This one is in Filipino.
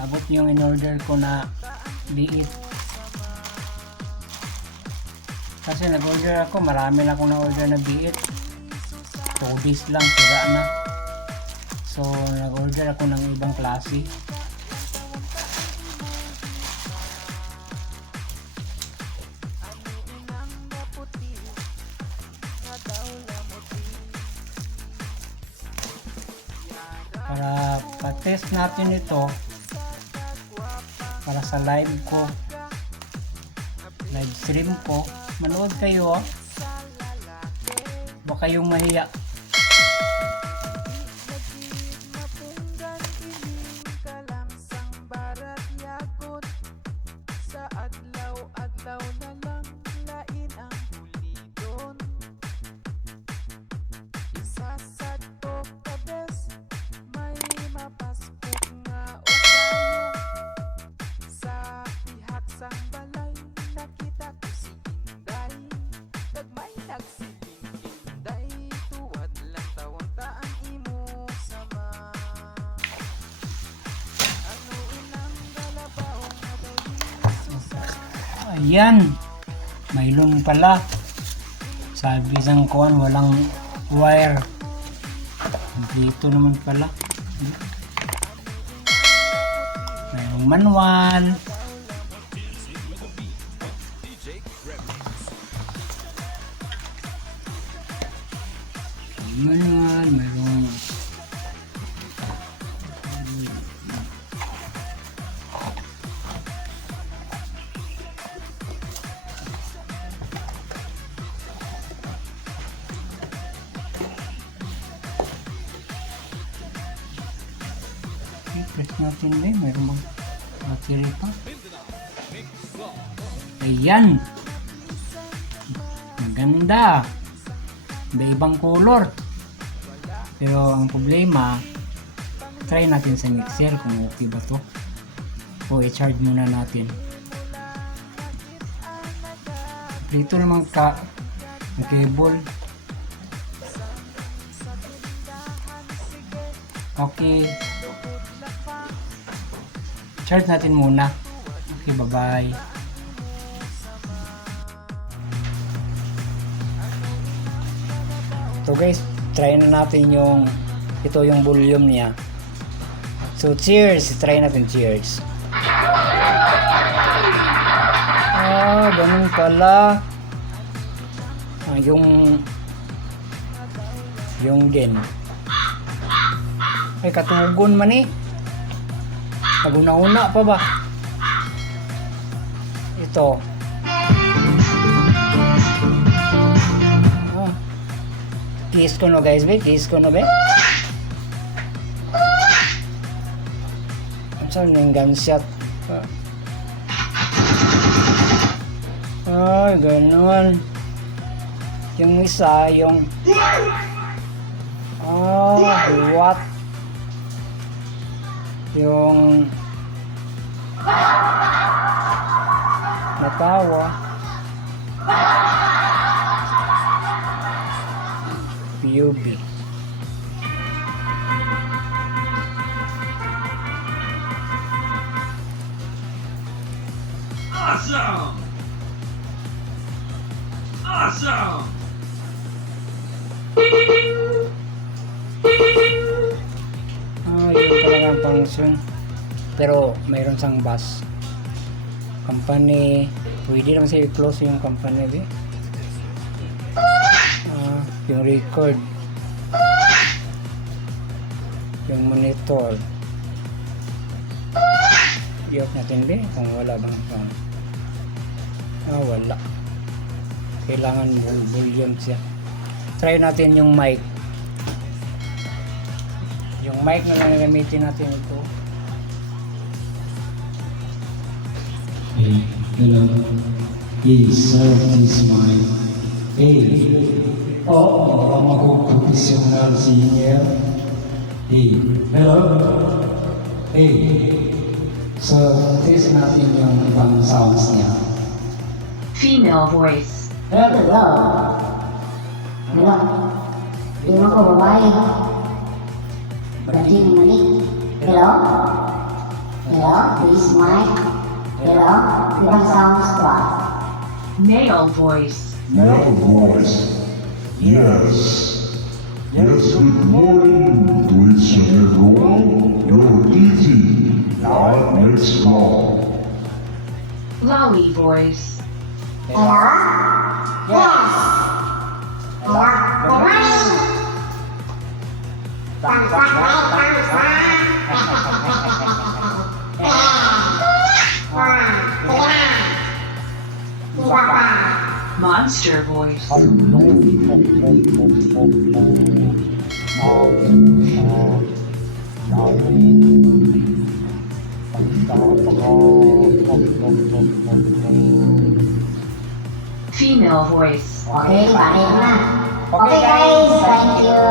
Naabot yung in-order ko na V8. Kasi nag-order ako, marami na akong na-order na V8. 2 days lang, sira na. So, nag-order ako ng ibang klase. Para pa-test natin ito para sa live ko, live stream ko. Manood kayo, oh. Baka kayong mahiya. Ayan, mayroon pala. Sabi ng kuwan, walang wire. Dito naman pala. Mayroong manual. Mayroong press natin din, mayroon bang battery pa. Ayan, maganda, may ibang color, pero ang problema, try natin sa mixer kung okay ba to. O i-charge muna natin. Dito naman ang cable. Okay, charge natin muna. Okay, bye-bye. So guys, try na natin yung ito yung volume niya. So cheers, try natin, cheers. Ganun pala. Yung din. Ay, katugon man eh. Pag-una-una pa ba? Ito. Kiss ko no guys, be? Kiss ko no, be? Saan yung gunshot? Ay, ganun. Yung isa, yung... what? Yung natawa PUB. Awesome! Awesome! Yun talaga ang function. Pero mayroon sang bus. Company, pwede lang siya i-close yung company, be. Yung record. Yung monitor. I-off natin, be, kung wala bang sound. Wala. Kailangan volume siya. Try natin yung mic. Yung mic na lang gamitin natin ito. Hey, hello. Hey, sir, this is my... Hey. Mga professional senior. Hey, hello. Hey. So, test natin yung ibang sounds niya. Female voice. Hello. Hello. Di mo ko babae. Bati mo mali. Hello. Hello, this is Mike. Hello, ibang sound squad. Male voice. Male voice. Yes. Yes, good morning to each and everyone. You're eating Clarkmixvlog. Lolly voice. Hello? Yes. Hello, good morning. Thumbs up, right? Thumbs up. Iba pa. Monster voice. Female voice. Okay, balik na. Okay guys, thank you.